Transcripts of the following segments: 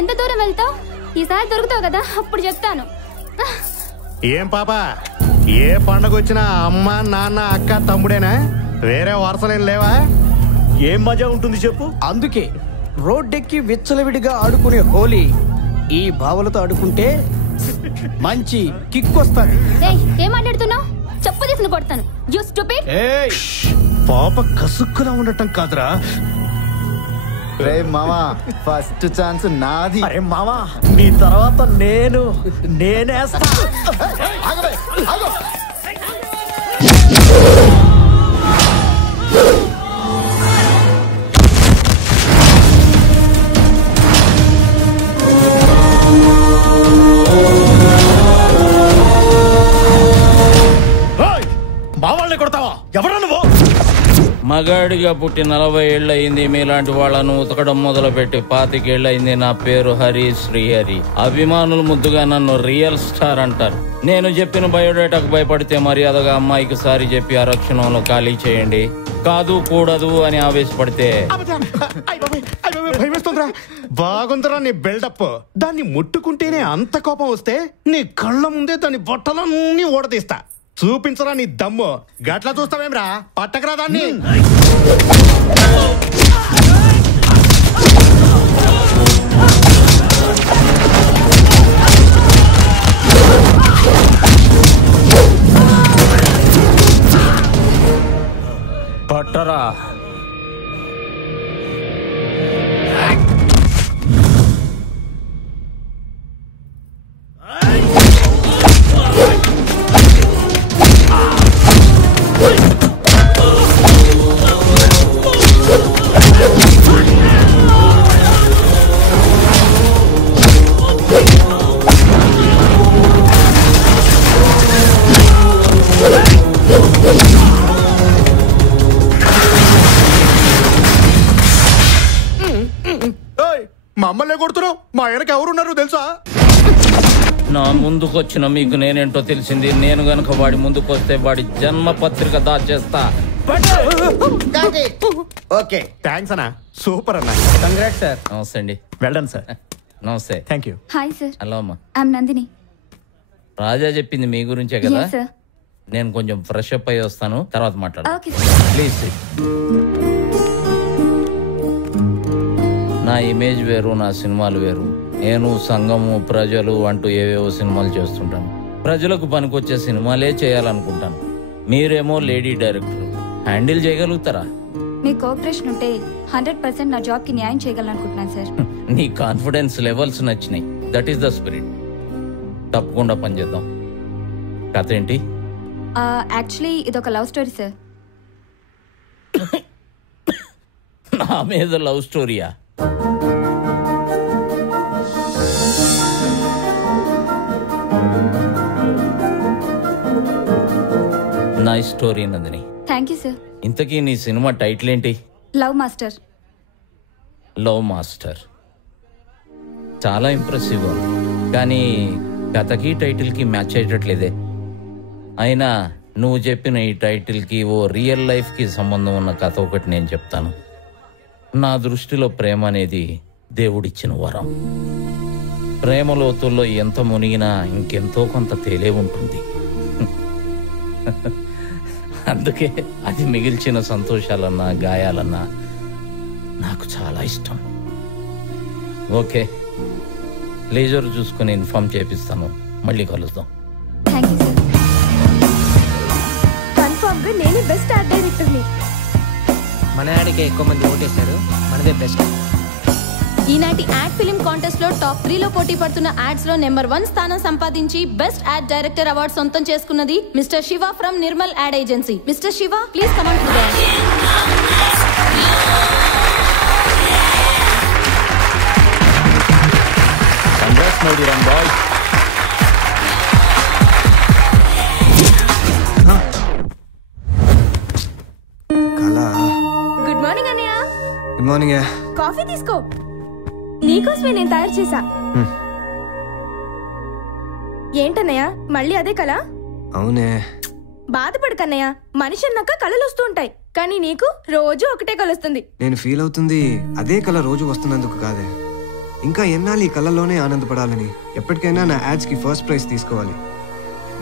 ఎంత దూరం వెళ్తావు? ఈసారి దొరుకుతావు కదా, అప్పుడు చెప్తాను. ఏం పాప, ఏ పండగ వచ్చినా అమ్మ నాన్న అక్క తమ్ముడేనా? వేరే వరుసలేం లేవా? ఏం మజా ఉంటుంది చెప్పు. అందుకే రోడ్డెక్కి విచ్చలవిడిగా ఆడుకునే హోలీ ఈ బావలతో ఆడుకుంటే మంచి కిక్ వస్తుంది. ఏం మాట్లాడుతున్నావు? చెప్పు తీసుకుని కొడతాను. You stupid. పాప కసుక్కులా ఉండటం కాదురా. రే మామా, ఫస్ట్ ఛాన్స్ నాది. అరే మామా, నీ తర్వాత నేనేస్తా. మావాళ్ళని కొడతావా? ఎవరా నువ్వు? మగాడిగా పుట్టి 40 ఏళ్ళు అయింది. మీలాంటి వాళ్ళను ఉతకడం మొదలుపెట్టి 25 ఏళ్ళు అయింది. నా పేరు హరి శ్రీహరి. అభిమానులు ముద్దుగా నన్ను రియల్ స్టార్ అంటారు. నేను చెప్పిన బయోడేటాకు భయపడితే మర్యాదగా అమ్మాయికి సారి చెప్పి ఆరక్షణంలో ఖాళీ చేయండి. కాదు కూడదు అని ఆవేశపడితే బాగుందరా నీ బిల్డప్. దాన్ని ముట్టుకుంటేనే అంత కోపం వస్తే నీ కళ్ళ ముందే దాని బొట్టలన్నీ ఓడదీస్తా. చూపించరా నీ దమ్ము. గట్లా చూస్తావేమ్రా? పట్టకరా దాన్ని. పట్టరా. మమ్మల్ని కొడుతున్నావు? మా వెనక ఎవరున్నారు తెలుసా? నా ముందుకొచ్చిన మీకు నేనేంటో తెలిసింది. నేను గనక వాడి ముందుకొస్తే వాడి జన్మ పత్రిక దాచేస్తా. ఓకే, థ్యాంక్స్ అన్నా. సూపర్ అన్నా. Congrats sir. నమస్తే అండి. Well done sir. నమస్తే. Thank you. Hi sir. Hello అమ్మా. ఐఎమ్ నందిని. రాజా చెప్పింది మీ గురించే కదా? Yes, sir. నేను కొంచెం ఫ్రెష్ అప్ అయ్యి వస్తాను, తర్వాత మాట్లాడు. Okay, sir. ప్లీజ్. నా ఇమేజ్ వేరు, నా సినిమాలు వేరు. నేను సంఘము, ప్రజలు అంటూ ఏవేవో సినిమాలు చేస్తుంటాను. ప్రజలకు పనికొచ్చే సినిమాలే చేయాలనుకుంటాను. మీరేమో లేడీ డైరెక్టర్, హ్యాండిల్ చేయగలుగుతారా? మీ కోఆపరేషన్ ఉంటే 100% నా జాబ్ కి న్యాయం చేయగలనుకుంటున్నాను సార్. నీ కాన్ఫిడెన్స్ లెవెల్స్ నచ్చినాయి. That is the spirit. తప్పకుండా పనిచేద్దాం. కథ ఏంటి? యాక్చువల్లీ ఇదొక లవ్ స్టోరీ సార్. నా మీద లవ్ స్టోరీయా? Nice story Nandini. Thank you sir. ఇంతకీ నీ సినిమా టైటిల్ ఏంటి? Love master. లవ్ మాస్టర్ చాలా ఇంప్రెసివ్ ఉంది, కానీ కథకి టైటిల్కి మ్యాచ్ అయ్యేటట్లేదే. అయినా నువ్వు చెప్పిన ఈ టైటిల్కి ఓ రియల్ లైఫ్కి సంబంధం ఉన్న కథ ఒకటి నేను చెప్తాను. నా దృష్టిలో ప్రేమ అనేది దేవుడిచ్చిన వరం. ప్రేమ లోతుల్లో ఎంత మునిగినా ఇంకెంతో కొంత తేలే ఉంటుంది. అందుకే అది మిగిల్చిన సంతోషాలన్నా గాయాలన్నా నాకు చాలా ఇష్టం. ఓకే, లేజర్ చూసుకుని ఇన్ఫార్మ్ చేపిస్తాను. మళ్ళీ కలుద్దాం. Thank you sir. కన్ఫర్మ్ గా నేనే బెస్ట్ ఆర్ట్ డైరెక్టర్ని. మన యాడ్కే ఎక్కువ మంది ఓటేశారు, మనదే బెస్ట్. ఈనాటి యాడ్ ఫిలిం కాంటెస్ట్ లో టాప్ 3 లో పోటీ పడుతున్న యాడ్స్ లో నెంబర్ 1 స్థానం సంపాదించి బెస్ట్ యాడ్ డైరెక్టర్ అవార్డు సొంతం చేసుకున్నది mister Shiva from Nirmal ad agency. Mister Shiva, please come on to the dance. Congrats my dear boy. Good morning అన్నయ్య. Good morning. కాఫీ తీసుకో, నీకోసమే నేను తయారు చేశా. ఏంటన్నయ్య మళ్ళీ అదే కళ? అవునే. బాధపడకన్నయ్య, మనిషి అన్నాక కళలు వస్తూ ఉంటాయి, కానీ నీకు రోజు ఒకటే కళ వస్తుంది. నేను ఫీల్ అవుతుంది అదే కళ రోజు వస్తున్నందుకు కాదే, ఇంకా ఎన్నాళ్ళు ఈ కళ్ళలోనే ఆనందపడాలని. ఎప్పటికైనా నా యాడ్స్ కి ఫస్ట్ ప్రైజ్ తీసుకోవాలి.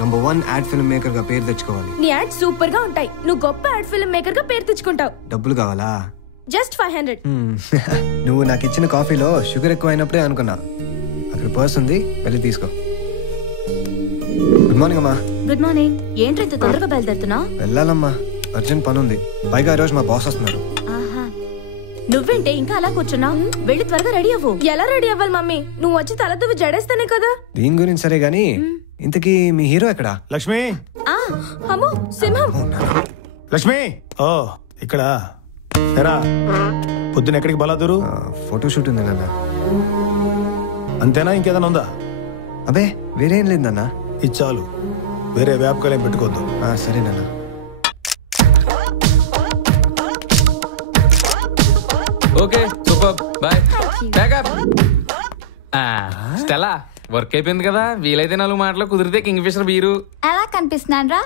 నంబర్ 1 యాడ్ ఫిల్మ్ మేకర్ గా పేరు తెచ్చుకోవాలి. నీ యాడ్ సూపర్ గా ఉంటాయి. నువ్వు గొప్ప యాడ్ ఫిల్మ్ మేకర్ గా పేరు తెచ్చుకుంటావు. డబ్బులు కావాలా? జస్ట్ 500. నువ్వు నాకు ఇచ్చిన కాఫీలో షుగర్ ఎక్కువ అయినప్పుడే అనుకున్నా. అక్కడ పర్స్ ఉంది, వెళ్ళి తీసుకో. గుడ్ మార్నింగ్ అమ్మా. Good morning. ఏంటి ఇంత తొందరగా బయలుదేరుతున్నావు? వెళ్ళాలమ్మా, అర్జెంట్ పని ఉంది. పైగా ఈరోజు మా బాస్ వస్తున్నారు. నువ్వేంటే ఇంకా అలా కూర్చున్నావు? వెళ్ళి త్వరగా రెడీ అవ్వు. ఎలా రెడీ అవ్వాలి మమ్మీ? నువ్వు వచ్చి తలదువ్వి జడేస్తానే కదా. దీని గురించి సరే గానీ ఇంతకీ మీ హీరో ఎక్కడా? లక్ష్మి, అమ్మో సింహం. లక్ష్మి. ఓ ఇక్కడ ఎరా, పొద్దున ఎక్కడికి బలాదూరు? ఫోటోషూట్ ఉంది నాన్న. అంతేనా, ఇంకేదైనా ఉందా? అబే వేరేం లేదన్నా. ఇది చాలు, వేరే వ్యాపకాలు ఏం పెట్టుకోవద్దు. సరే నాన్న. Okay, super, bye. Backup. Stella, work అయిపోయింది కదా, వీలైతే 4 మాటలు, కుదిరితే కింగ్ ఫిషర్ బీరు. ఎలా కనిపిస్తున్నాను రా?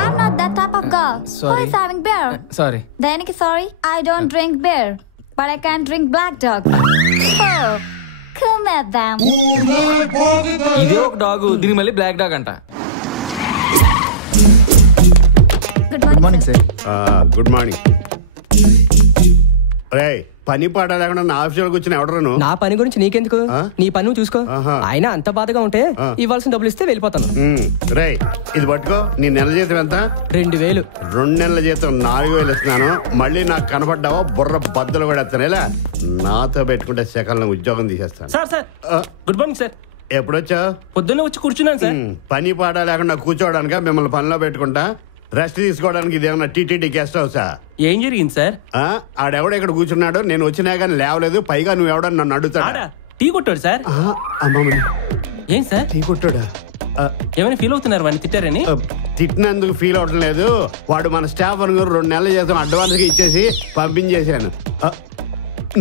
I'm not that type of girl who is having beer. Sorry. దేనికి sorry? I don't drink beer, but I can drink black dog. Oh, come at them. ఇదే ఒక డాగ్, దీని మళ్ళీ బ్లాక్ డాగ్ అంట. Good morning sir. Good morning. రే, పని పాట లేకుండా నా ఆఫీసులో కూర్చుని ఎవడరు? నా పని గురించి నీకెందుకు? నీ పని నువ్వు చూసుకో. ఆయన అంత బాధగా ఉంటే ఇవ్వాల్సిన డబ్బులు ఇస్తే వెళ్ళిపోతాను. రే, ఇది పట్టుకో. నీ నెల జీతం ఎంత? 2000. 2 నెలల జీతం 4000 ఇస్తున్నాను. మళ్ళీ నాకు కనపడ్డావా బుర్ర బద్దలు కూడా ఎత్తాను. ఇలా నాతో పెట్టుకుంటే సెకండ్ ఉద్యోగం తీసేస్తాను. Sir sir, good morning sir. ఎప్పుడొచ్చా? పొద్దున్న వచ్చి కూర్చున్నాను సార్. పని పాట లేకుండా కూర్చోవడానిక మిమ్మల్ని పనిలో పెట్టుకుంటా? రెస్ట్ తీసుకోవడానికి ఇదేమన్నా టీటీడీ గెస్ట్ హౌసా? ఏం జరిగింది సార్? ఆడెవడో ఇక్కడ కూర్చున్నాడు, నేను వచ్చినా కానీ లేవలేదు. పైగా నువ్వు ఎవడని నన్ను అడుగుతాడా? టీ కొట్టాడు సార్. ఏం సార్ టీ కొట్టాడా? ఏమైనా ఫీల్ అవుతున్నారు? వాడిని తిట్టారని? తిట్టినందుకు ఫీల్ అవటం లేదు. వాడు మన స్టాఫ్ అని 2 నెలల జీతం అడ్వాన్స్ గా ఇచ్చేసి పంపించేశాను.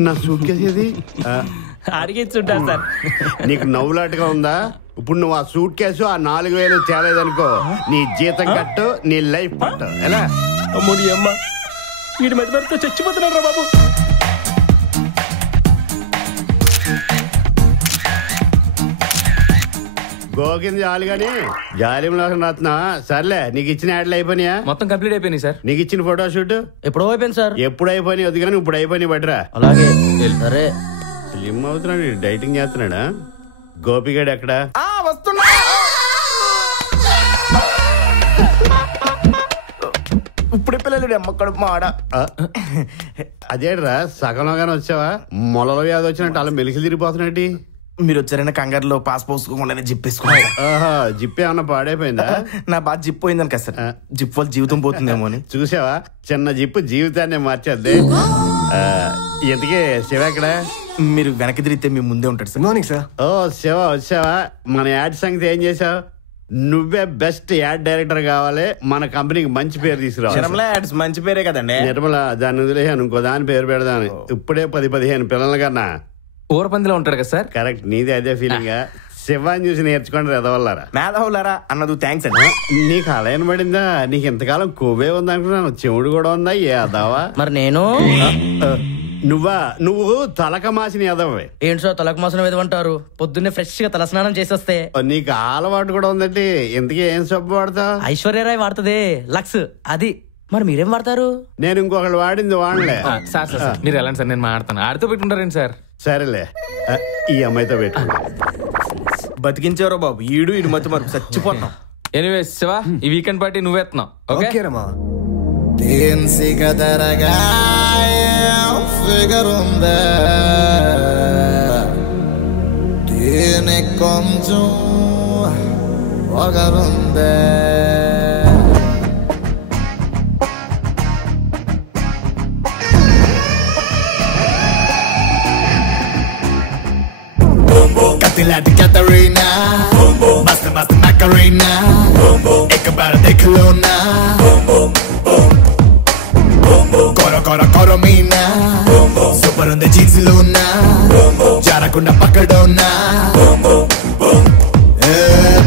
నా సూట్ కేసేది అడిగిస్తుంటారు సార్. నీకు నవ్వులాటగా ఉందా? ఇప్పుడు నువ్వు ఆ సూట్ కేసు ఆ 4000 తేలేదనుకో, నీ జీతం కట్టు, నీ లైఫ్ పట్టు. ఎలా? అమ్మోడి అమ్మ, వీడి మధ్య పడితే చచ్చిపోతున్నాడు రా బాబు. గోకింది చాలు గాని జాలింలో రాస్తున్నా. సర్లే, నీకు ఇచ్చిన యాడ్లు అయిపోయినాయా? మొత్తం కంప్లీట్ అయిపోయినాయి సార్. నీకు ఇచ్చిన ఫోటో షూట్ ఎప్పుడో అయిపోయింది సార్. ఎప్పుడు అయిపోయినాయి వద్దు కానీ ఇప్పుడు అయిపోయినాయి బట్రా. అలాగే సరే. స్లిమ్ అవుతున్నాడు, డైటింగ్ చేస్తున్నాడా? గోపిగాడు ఎక్కడా? వస్తున్నా. ఇప్పుడు పిల్లలు ఎమ్మక్కడు మాడ. అదేట్రా సగంలోగానే వచ్చావా? మొలలో వ్యాధి వచ్చినట్టు అలా మెలిసి తిరిగిపోతున్నట్టు. మీరు వచ్చారైనా కంగారులో పాస్ పోసుకోకుండా జిప్పేసుకున్నా. జిప్ ఏమన్నా పాడైపోయిందా? నా బాధ జిప్ పోయిందని కదా సార్. జిప్ వల్ల జీవితం పోతుందేమో అని. చూసావా, చిన్న జిప్పు జీవితాన్ని మార్చేద్ది. ఎందుకే శివ ఎక్కడ? మీరు వెనక్కి తిరిగితే మీ ముందే ఉంటాడు సార్. Morning sir. ఓ శివ, వచ్చావా? మన యాడ్ సంగతి ఏం చేసావు? నువ్వే బెస్ట్ యాడ్ డైరెక్టర్ కావాలి, మన కంపెనీకి మంచి పేరు తీసుకురావాలి. మంచి పేరే కదండి. నిర్మల, దాన్ని వదిలేసాను, ఇంకో దాని పేరు పెడదాను. ఇప్పుడే 10-15 పిల్లల కన్నా ఊరపందిలో ఉంటాడు కదా సార్. కరెక్ట్, నీది అదే ఫీలింగ్. శివాన్ని చూసి నేర్చుకోండి ఎదవల్లారా. మేధావులారా అన్నది థ్యాంక్స్ అండి. నీకు అలా పడిందా? నీకు ఇంతకాలం కొవ్వే ఉంది అనుకున్నాను, చెవుడు కూడా ఉందా? ఏ అదావా? మరి నేను నువ్వు తలక మాసిన ఎదవే. ఏంటి సార్ తలకు మాసం ఏదంటారు? పొద్దున్నే ఫ్రెష్ గా తలస్నానం చేసేస్తే. నీకు అలవాటు కూడా ఉందంటే. ఇంతకీ ఏం సబ్బు వాడతావు? ఐశ్వర్యరాయ్ వాడుతుంది లక్స్, అది. మరి మీరేం వాడతారు? నేను ఇంకొకళ్ళు వాడింది వాడలే. సార్ సార్ మీరు వెళ్ళండి సార్, నేను మాట్లాడతాను. ఆడితో పెట్టుకుంటారేంటి సార్? సరేలే, ఈ అమ్మాయితో పెట్టు. బతికించారో బాబు, ఈడు మధ్య మరి చచ్చిపోతాం. ఎనీవే శివ, ఈ వీకెండ్ పార్టీ నువ్వేస్తున్నావు. ఓకే రమా. కొంచెం ఒకరుందే. Katilati Katarina, Basta Basta Macarena, Ekabara de Kelowna, Koro Koro Koromina, Super on the jeans Luna, Jarakunda Pakadona,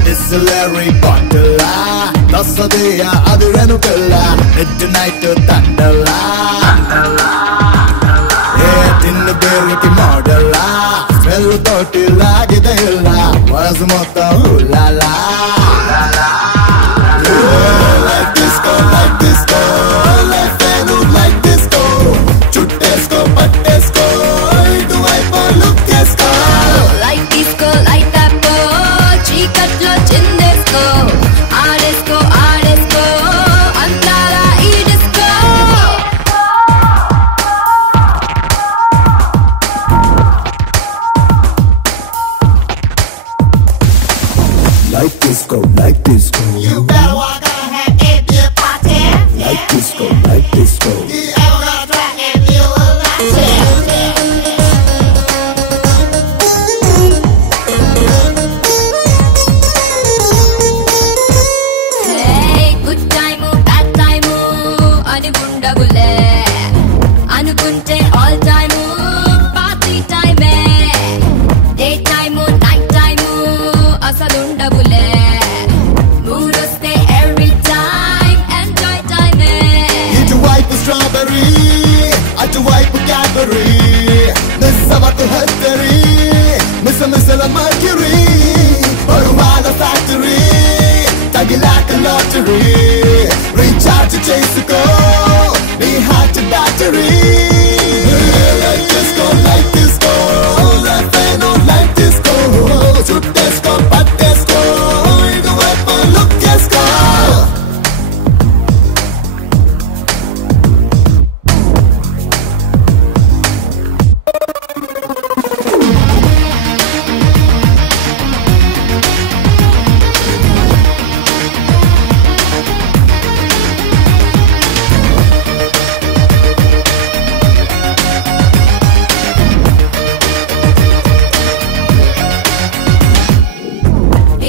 Distillery Bottle, Tassadea Aduranukala, Midnight to Tandala, in the Berry Modela. Smell తోటి లాగితే ఇలా వయసు మొత్తం హులాలా like disco life like disco చుట్టేసుకో పట్టేసుకో ఇటువైపు look చేసుకో లైట్ తీసుకో లైట్ అప్పో చీకట్లో చిందేసుకో ఆడేసుకో ఆడేసుకో అంతారా ఈ disco like disco you better walk on ahead and be a party like disco you ever gonna try and be a Hey, good time, bad time అని ఉండవులే అనుకుంటే all time party time day time night time అసలు ఉండవులే మూడొస్తే every time enjoy time ఇటువైపు strawberry అటువైపు Cadbury మిస్సవకు హెద్దరీ మిసల మర్క్యూరీ పరువాల ఫ్యాక్టరీ తగిలాక లాటరీ రీఛార్జ్ చేసుకో నీ heart battery like disco life like disco చుట్టేసుకో పట్టేసుకో ఇటువైపు లుక్ చేసుకో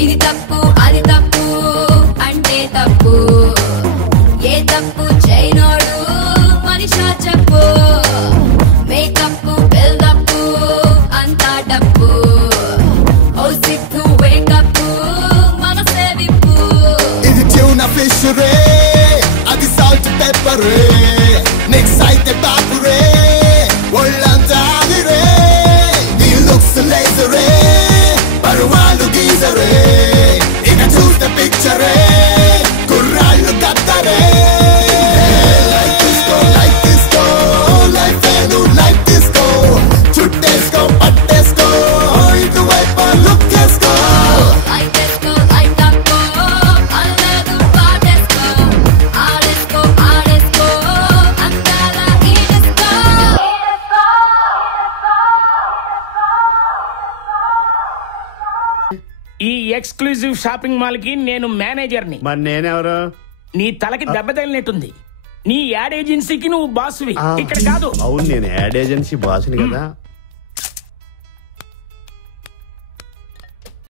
ఇది తప్పు అది తప్పు అంటే తప్పు ఏ తప్పు చేయనోడు మనిషా చెప్పు మేకప్ బిల్డప్ అంతా డప్పు ఓ సిద్ధు వేకప్ మనసే విప్పు ఇది ట్యూనా ఫిష్ రే అది సాల్ట్ పెప్పర్ రే నెక్స్ట్ అయితే బాపు రే ఒళ్ళంతా ఆగి రే నీ లుక్స్ లేజర్ రే పరువాలు గీజరే ఇక చూస్తే పిక్చరే కుర్రాళ్ళు కత్తరే like disco life like disco చుట్టేసుకో పట్టేసుకో ఇటువైపు లుక్ చేసుకో లైట్ వేసుకో లైట్ అప్పో అల్లదు పాటేసుకో ఆడేసుకో ఆడేసుకో అంతారా ఈ డిస్కో ఈ ఎక్స్క్లూజివ్ షాపింగ్ మాల్ కి నేను మేనేజర్ని. మరి నేనెవరు? నీ తలకి దెబ్బ తగిలినట్టుంది. నీ యాడ్ ఏజెన్సీకి నువ్వు బాస్వి, ఇక్కడ కాదు. అవును, నేను యాడ్ ఏజెన్సీ బాస్ని కదా.